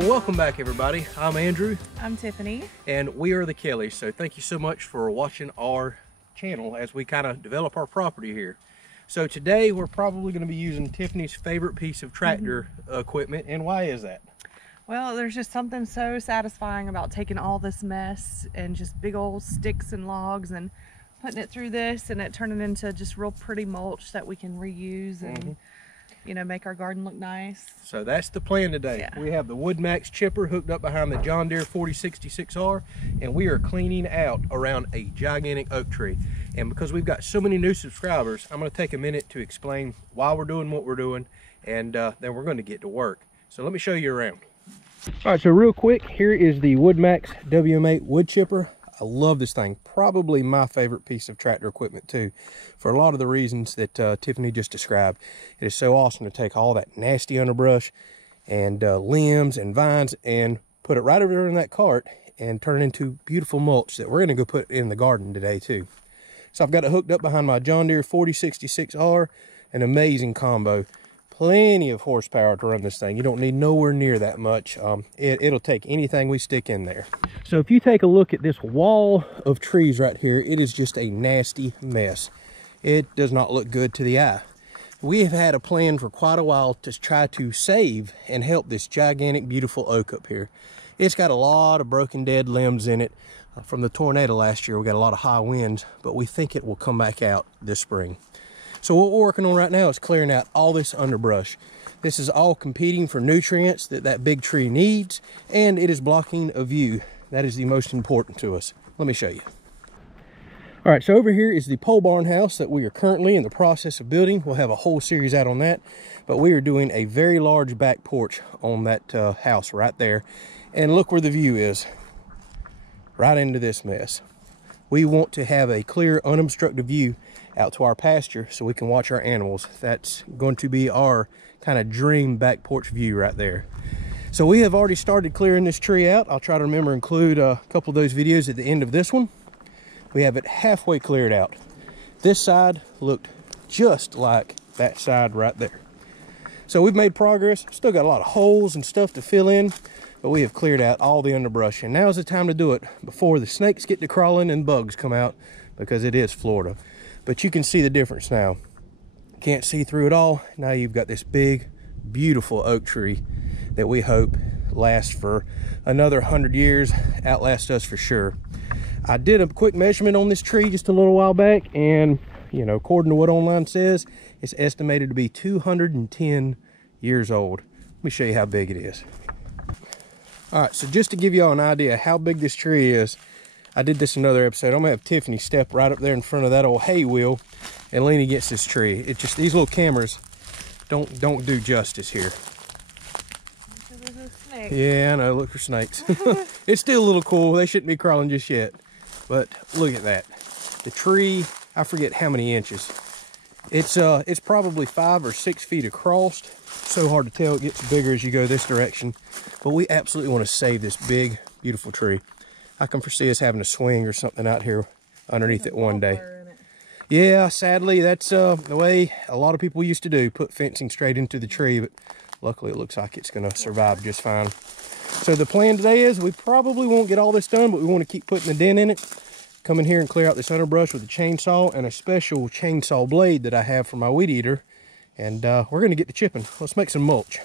Well, welcome back, everybody. I'm Andrew. I'm Tiffany. And we are the Kellys. So thank you so much for watching our channel as we kind of develop our property here. So today we're probably going to be using Tiffany's favorite piece of tractor equipment. And why is that? Well, there's just something so satisfying about taking all this mess and just big old sticks and logs and putting it through this and it turning into just real pretty mulch that we can reuse and you know, make our garden look nice. So that's the plan today. Yeah. We have the Woodmaxx chipper hooked up behind the John Deere 4066R, and we are cleaning out around a gigantic oak tree. And because we've got so many new subscribers, I'm going to take a minute to explain why we're doing what we're doing, and then we're going to get to work. So let me show you around. All right, so real quick, here is the Woodmaxx WM8 wood chipper. I love this thing. Probably my favorite piece of tractor equipment too, for a lot of the reasons that Tiffany just described. It is so awesome to take all that nasty underbrush and limbs and vines and put it right over there in that cart and turn it into beautiful mulch that we're going to go put in the garden today too. So I've got it hooked up behind my John Deere 4066R, an amazing combo. Plenty of horsepower to run this thing. You don't need nowhere near that much. It'll take anything we stick in there. So if you take a look at this wall of trees right here, it is just a nasty mess. It does not look good to the eye. We have had a plan for quite a while to try to save and help this gigantic, beautiful oak up here. It's got a lot of broken dead limbs in it. From the tornado last year, we got a lot of high winds, but we think it will come back out this spring. So what we're working on right now is clearing out all this underbrush. This is all competing for nutrients that big tree needs, and it is blocking a view. That is the most important to us. Let me show you. All right, so over here is the pole barn house that we are currently in the process of building. We'll have a whole series out on that, but we are doing a very large back porch on that house right there. And look where the view is, right into this mess. We want to have a clear, unobstructed view out to our pasture so we can watch our animals. That's going to be our kind of dream back porch view right there. So we have already started clearing this tree out. I'll try to remember to include a couple of those videos at the end of this one. We have it halfway cleared out. This side looked just like that side right there. So we've made progress. Still got a lot of holes and stuff to fill in, but we have cleared out all the underbrush, and now's the time to do it before the snakes get to crawling and bugs come out, because it is Florida. But you can see the difference now. Can't see through it all. Now you've got this big, beautiful oak tree that we hope lasts for another 100 years, outlast us for sure. I did a quick measurement on this tree just a little while back, and you know, according to what online says, it's estimated to be 210 years old. Let me show you how big it is. All right, so just to give y'all an idea how big this tree is, I did this in another episode. I'm gonna have Tiffany step right up there in front of that old hay wheel and lean against this tree. It just, these little cameras don't do justice here. There's a snake. Yeah, I know, look for snakes. It's still a little cool. They shouldn't be crawling just yet. But look at that. The tree, I forget how many inches. It's probably 5 or 6 feet across. So hard to tell, it gets bigger as you go this direction. But we absolutely want to save this big, beautiful tree. I can foresee us having a swing or something out here underneath it one day. Yeah, sadly, that's the way a lot of people used to do, put fencing straight into the tree, but luckily it looks like it's going to survive just fine. So the plan today is we probably won't get all this done, but we want to keep putting the dent in it. Come in here and clear out this underbrush with a chainsaw and a special chainsaw blade that I have for my weed eater. And we're going to get to chipping. Let's make some mulch.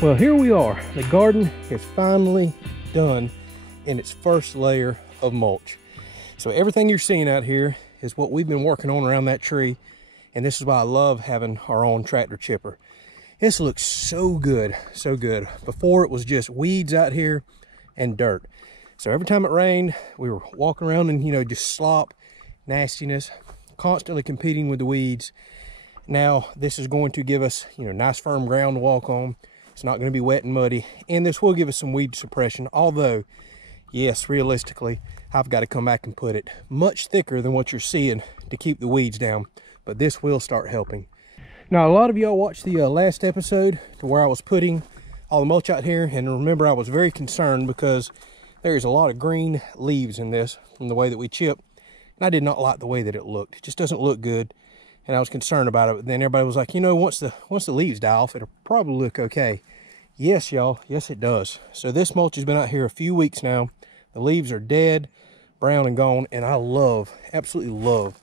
Well, here we are. The garden is finally done in its first layer of mulch. So everything you're seeing out here is what we've been working on around that tree. And this is why I love having our own tractor chipper. This looks so good, so good. Before it was just weeds out here and dirt. So every time it rained, we were walking around and, you know, just slop, nastiness, constantly competing with the weeds. Now this is going to give us, you know, nice firm ground to walk on. It's not going to be wet and muddy, and this will give us some weed suppression. Although, yes, realistically, I've got to come back and put it much thicker than what you're seeing to keep the weeds down. But this will start helping. Now, a lot of y'all watched the last episode to where I was putting all the mulch out here, and remember I was very concerned because there's a lot of green leaves in this from the way that we chip, and I did not like the way that it looked. It just doesn't look good. And I was concerned about it, but then everybody was like, you know, once the leaves die off, it'll probably look okay. Yes, y'all, yes it does. So this mulch has been out here a few weeks now. The leaves are dead, brown and gone, and I love, absolutely love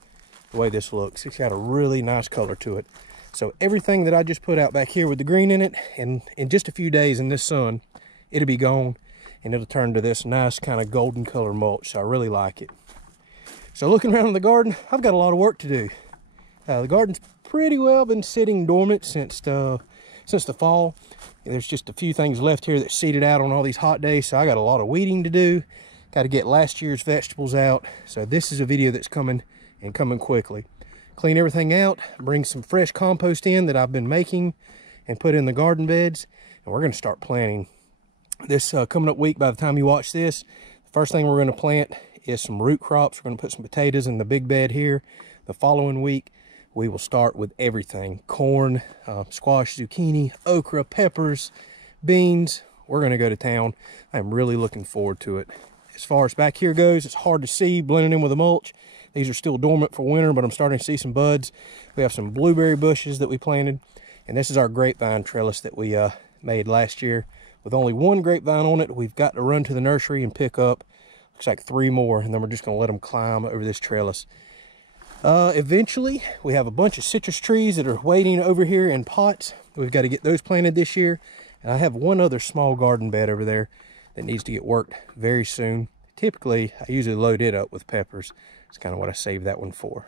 the way this looks. It's got a really nice color to it. So everything that I just put out back here with the green in it, and in just a few days in this sun, it'll be gone, and it'll turn to this nice kind of golden color mulch. So I really like it. So looking around in the garden, I've got a lot of work to do. The garden's pretty well been sitting dormant since the fall. There's just a few things left here that seeded out on all these hot days, so I got a lot of weeding to do. Got to get last year's vegetables out. So this is a video that's coming and coming quickly. Clean everything out, bring some fresh compost in that I've been making and put in the garden beds, and we're going to start planting. This coming up week, by the time you watch this, the first thing we're going to plant is some root crops. We're going to put some potatoes in the big bed here. The following week, we will start with everything: corn, squash, zucchini, okra, peppers, beans. We're going to go to town. I'm really looking forward to it. As far as back here goes, it's hard to see blending in with the mulch. These are still dormant for winter, but I'm starting to see some buds. We have some blueberry bushes that we planted, and this is our grapevine trellis that we made last year. With only one grapevine on it, we've got to run to the nursery and pick up, looks like 3 more, and then we're just going to let them climb over this trellis. Eventually, we have a bunch of citrus trees that are waiting over here in pots. We've got to get those planted this year. And I have one other small garden bed over there that needs to get worked very soon. Typically, I usually load it up with peppers. It's kind of what I saved that one for.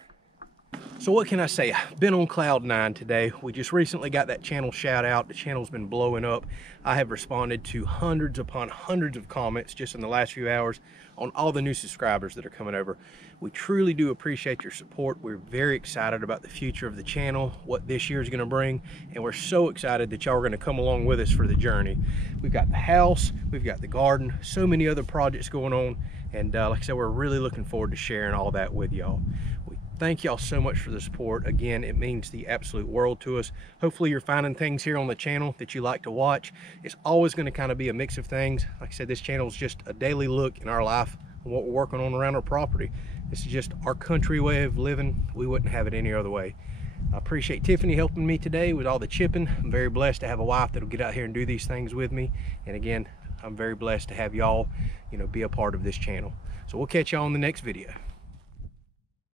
So what can I say? I've been on cloud 9 today. We just recently got that channel shout out. The channel's been blowing up. I have responded to hundreds upon hundreds of comments just in the last few hours on all the new subscribers that are coming over. We truly do appreciate your support. We're very excited about the future of the channel, what this year is going to bring, and we're so excited that y'all are going to come along with us for the journey. We've got the house, we've got the garden, so many other projects going on, and like I said, we're really looking forward to sharing all that with y'all. Thank y'all so much for the support. Again, it means the absolute world to us. Hopefully you're finding things here on the channel that you like to watch. It's always going to kind of be a mix of things. Like I said, this channel is just a daily look in our life and what we're working on around our property. This is just our country way of living. We wouldn't have it any other way. I appreciate Tiffany helping me today with all the chipping. I'm very blessed to have a wife that'll get out here and do these things with me. And again, I'm very blessed to have y'all, you know, be a part of this channel. So we'll catch y'all on the next video.